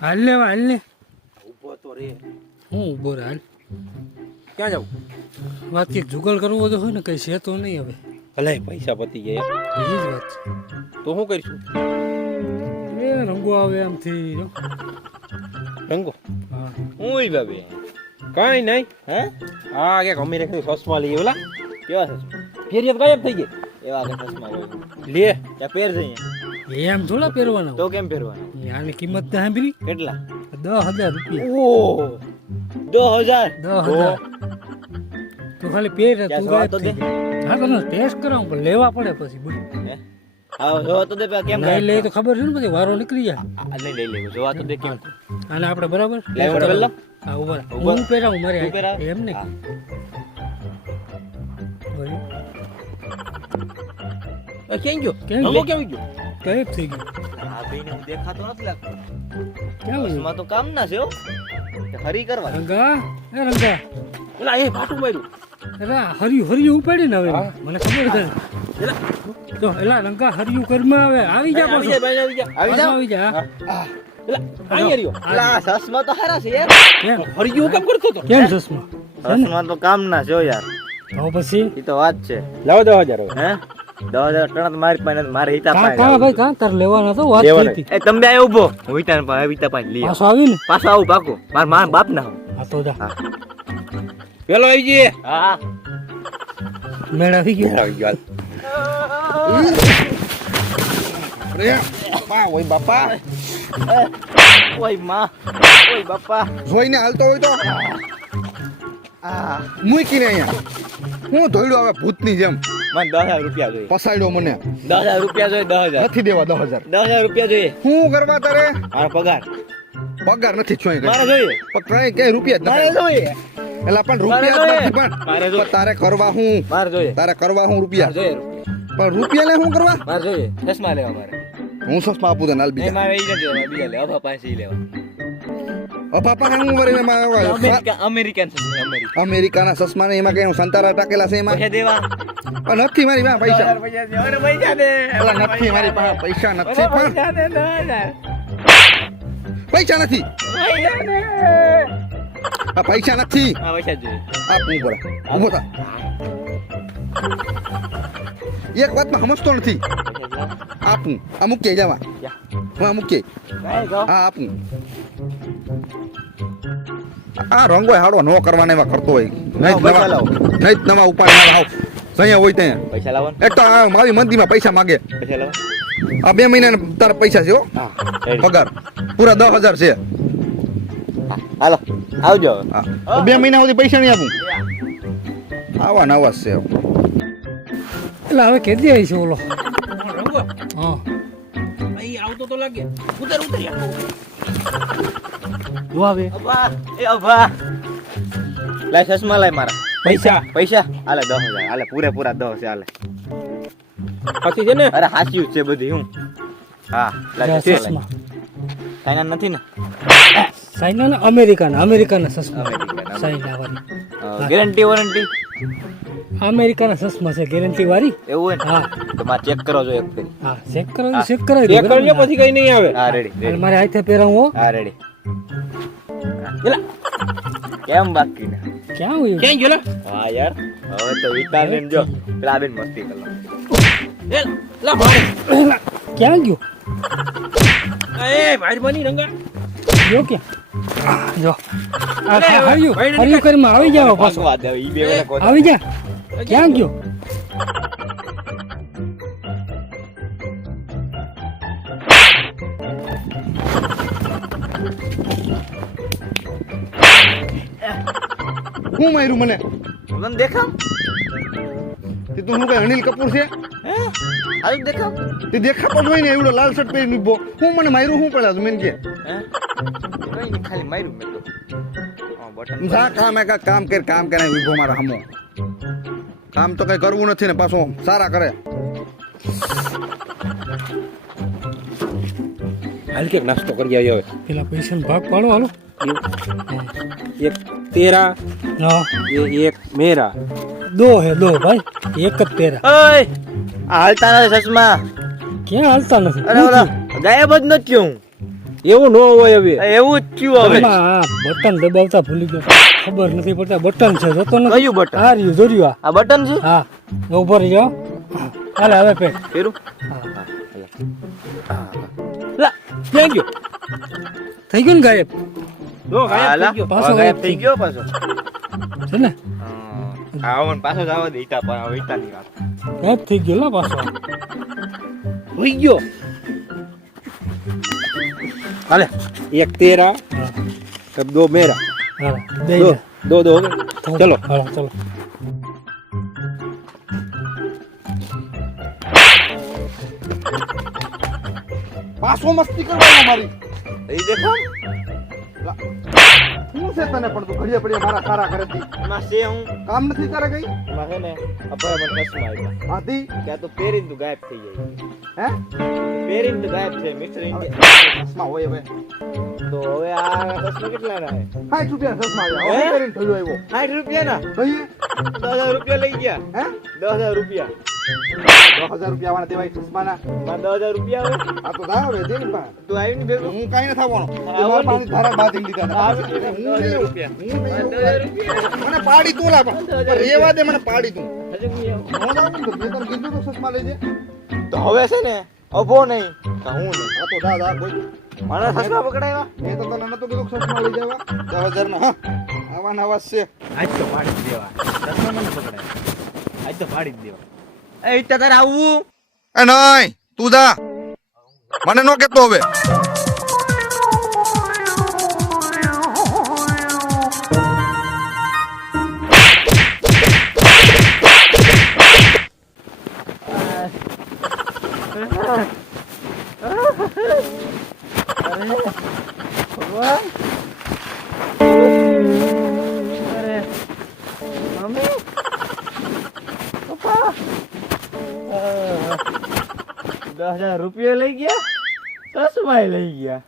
હાલ ને હાલ ને ઊભો તો રે. હું ઊભો રહે હાલ. ક્યાં જાવ વાત કે જુગલ કરવું બધું હોય ને કઈ છે તો નહીં હવે. ભલે પૈસા પતી ગયા એ જ વાત છે. તો શું કરીશું? એ રંગો આવે આમથી જો. રંગો? હા. બાબે કાંઈ નહીં હે? હા કે અમીરે કીધું સસમાં લઈએ ઓલા. કેવા ચશ્મા ફેરી તો ગાયબ થઈ ગઈ. એવા કે ચશ્મા હોય. લે. ત્યાં પહેર જઈએ એમ થોડા પહેરવાના તો કેમ પહેરવાના આની કિંમત તો સાંભળી કેટલા દસ હજાર રૂપિયા ઓ દો હજાર દસ હજાર તું ખાલી પહેર ત્યાં તું જોવા ગાયબ તો થઈ દે. જાય. હા તને ટેસ્ટ કરાવું પણ લેવા પડે પછી બોલ હે હા જોવા તો દે પેલા કેમ નહીં લઈ તો ખબર છે ને પછી વારો નીકળી જાય આ લઈ લઈ લેવું જોવા તો દે કેમ અને આપણે બરાબર લાવ Test પેલા? કરાવું. હા ઊભા રહે. ઊભા. હું પહેરાવું મારે તું પહેરાવ? એમ નહીં હા. બોલ. આ ક્યાં ગયો કેમ રંગો ગયો? કેમ ગયો ગાયબ થઈ ગયો? આ ભાઈને હું દેખાતો નથી લાગતો. કેમ ગયું તો કામ ના છે હો. હરી કરવા રંગા એ રંગા. એલા એ ભાટું માર્યું. એલા હરિયું હરિયું ઉપાડી ને હવે મને ખબર છે. તો એલા. રંગા હરિયું ઘરમાં આવે. આવી જા આવી પાછો. આવી જા. આવી જા. એલા રહ્યો પેલા આ તો સારા છે યાર. કેમ? હરિયો કેમ કરતો કેમ ચશ્મા ચશ્મા તો કામ ના છે હો યાર. તો પછી? એ તો વાત છે. લાવો જાવ હજાર હે? દસ હજાર ટણા મારી પાસે મારે હિતા પાસે કા ભાઈ કા તાર લેવાના તો વાત થઈ એ તમે બે આયા હું હિતા પાસે હિતા પાસે લઈ પાછો આવી ને પાછો આવું પાકું. મારા મારા બાપ ના હા તો જા. પેલો આવી જઈએ હા. મેળ આવી ગયો. આવી ગયો. અરે બા ઓય બાપા. ઓયમાં ઓય બાપા. જોઈને હાલતો હોય તો. આ મૂકીને અહીંયા. હું ધોયડો આવે ભૂતની જેમ. મને દસ હજાર રૂપિયા જોઈએ. પસાડ્યો મને. દસ હજાર રૂપિયા જોઈએ દસ હજાર. નથી દેવા દસ હજાર. દસ હજાર રૂપિયા જોઈએ. શું કરવા તારે? મારો પગાર. પગાર નથી છોઈ મારે જોઈએ. પણ કઈ રૂપિયા મારે જોઈએ. એટલે પણ રૂપિયા નથી પણ. તારે કરવા હું? મારે જોઈએ. તારે કરવા હું રૂપિયા? જોઈએ પણ રૂપિયા લે શું કરવા? મારે જોઈએ. ચશ્મા લેવા મારે. હું ચશ્મા આપું તને હાલ બીજા. મારે બીજા લેવા. પાસે લેવા. અપાપા હું વળી અમેરિકા અમેરિકન ચશ્મા અમેરિકન અમેરિકાના સસમા ને એમાં કઈ સંતારા ટાકેલા છે એમાં દેવા પણ નથી મારી પાસે પૈસા પૈસા દે નથી મારી પાસે પૈસા નથી પણ પૈસા નથી આ પૈસા નથી આ પૈસા જોઈએ આ ઊભો થા એક વાતમાં સમજતો નથી આપું આ મૂકી જવા હા મૂકી હા આપું આ રંગો હાડો નો કરવાને એવા કરતો હોય. નહીં નવા નહીં નવા ઉપાડ ના આવ અહીંયા હોય ત્યાં. પૈસા લાવો એક તો મારી મંદીમાં પૈસા માગે. પૈસા લાવો. આ બે મહિના તારા પૈસા છે હો. પગાર. પૂરા દસ હજાર છે. હાલો આવજો હા. બે મહિના સુધી પૈસા નહીં આપું. આવા નવા છે એટલે હવે કેદી આવી છે ઓલો? હા આવતો તો લાગે. ઉતર ઉતર. જો આવે. અભા એ અભા. લાય ચશ્મા લાય મારા. પૈસા. પૈસા? દસ હજાર હાલે પૂરેપૂરા દસ છે હાલે. પછી છે ને? અરે હાચ્યું જ છે બધું હું. હા લાય. ચશ્મા ચાઇના નથી ને? સાઈના ને અમેરિકાના અમેરિકાના અમેરિકાના. સાઈના ગેરંટી વોરંટી અમેરિકાના ચશ્મા છે ગેરંટી વાળી? એવું હોય હા. તો મારે ચેક કરો જો એક ફેરી હા ચેક કરો ચેક કરાવી ચેક કરી ને? પછી કઈ નહીં આવે. હા રેડી અને મારે હાથે પહેરાવું હો. હા રેડી એલા કેમ બાકી ને? ક્યાં હોય ક્યાં ગયો હા યાર. હવે તો વિચાર જો પેલા બેન મસ્તી કરો એલા, લા ભાઈ. ક્યાં ગયો? એ ભાઈ બની રંગા. જો કે જો. આ અરે, હરિયું હરિયું કરીમાં આવી જાવ પાછો. આવી જા. ક્યાં ગયો હું માર્યું મને? તને દેખાવ. તે તું હું કઈ અનિલ કપૂર છે? હે? હાલ દેખાવ. તે દેખા પણ હોય ને એવડો લાલ શર્ટ પહેરી ઊભો હું મને માર્યું શું પડે મેન કે. હે? ખાલી માર્યું મેં તો. બટન જા કામ એક કામ કર કામ કરે ઊભો મારા હમો. કામ તો કઈ કરવું નથી ને પાછું સારા કરે. હાલ કે નાસ્તો કરી આવ્યો હવે. પેલા પૈસા ભાગ પાડો હાલો. એક તેરા હા. એક મેરા. દો હે દો ભાઈ એક જ તેરા. ઓય આ હાલતા નથી ચશ્મા ક્યાં હાલતા નથી? અરે ઓલા ગાયબ જ નથી હું. એવું ન હોય હવે. એવું જ થયું હવે. બટન દબાવતા ભૂલી ગયો. ખબર નથી પડતા બટન છે જોતો નથી. કયું બટન? આ રહ્યું જોર્યું આ? બટન છે? હા ઊભો રહ્યો હાલે હવે પે ફેરું. લા ક્યાં ગયો? થઈ ગયું ને ગાયબ? જો ગાયબ. થઈ ગયો. પાછો ગાયબ થઈ ગયો પાછો. છે ને? આવન પાછો જવા દેતા પણ પર હવે ઈટાની વાત. ગાયબ થઈ ગયો લા પાછો. હોઈ ગયો. મેરા હા દઈ દો દે. દો દો હવે ચલો હાલો ચલો પાછો મસ્તી કરવાની મારી એ દેખો શું છે તને પણ તું ઘડીએ પડીએ મારા સારા કરે એમાં હું. કામ નથી કરે કઈ? એમાં છે ને અપાય મને કસમાં આવ્યા હાથી કે તો પહેરીને તું ગાયબ થઈ ગઈ હે? પેરીન તો ગાયબ છે મિસ્ટર ઇન્ડિયા ચશ્મા હોય હવે. તો હવે આ કસમાં કેટલા ના સાઠ રૂપિયા ચશ્મા આવ્યા. હે? હવે કરીને થયું આવ્યો. સાઠ રૂપિયા ના? દસ હજાર રૂપિયા લઈ ગયા. હે? દસ હજાર રૂપિયા. દસ હજાર રૂપિયા વાળા દેવાય ચશ્માના દસ હજાર રૂપિયા આ તો હવે દે ને પા. તું હું કાંઈ નથી આવવાનો પાણી ધારા બાંધી. હું મને પાડી તું રેવા દે મને પાડી તું. તો હવે છે ને અભો નહીં. તો હું નહીં. આ તો દાદા દા મારા સસરા પકડાયા? એ તો તને નતો કીધું સસરા લઈ જવા. દસ હજાર નો હા આવા નવા છે. આજ તો પાડી જ દેવા. સસરા મને પકડાયા. આજ તો પાડી જ દેવા. એ તારે આવવું એ નહીં તું જા. મને નો કેતો હવે. દસ હજાર રૂપિયા લઈ ગયા ચશ્મા લઈ ગયા.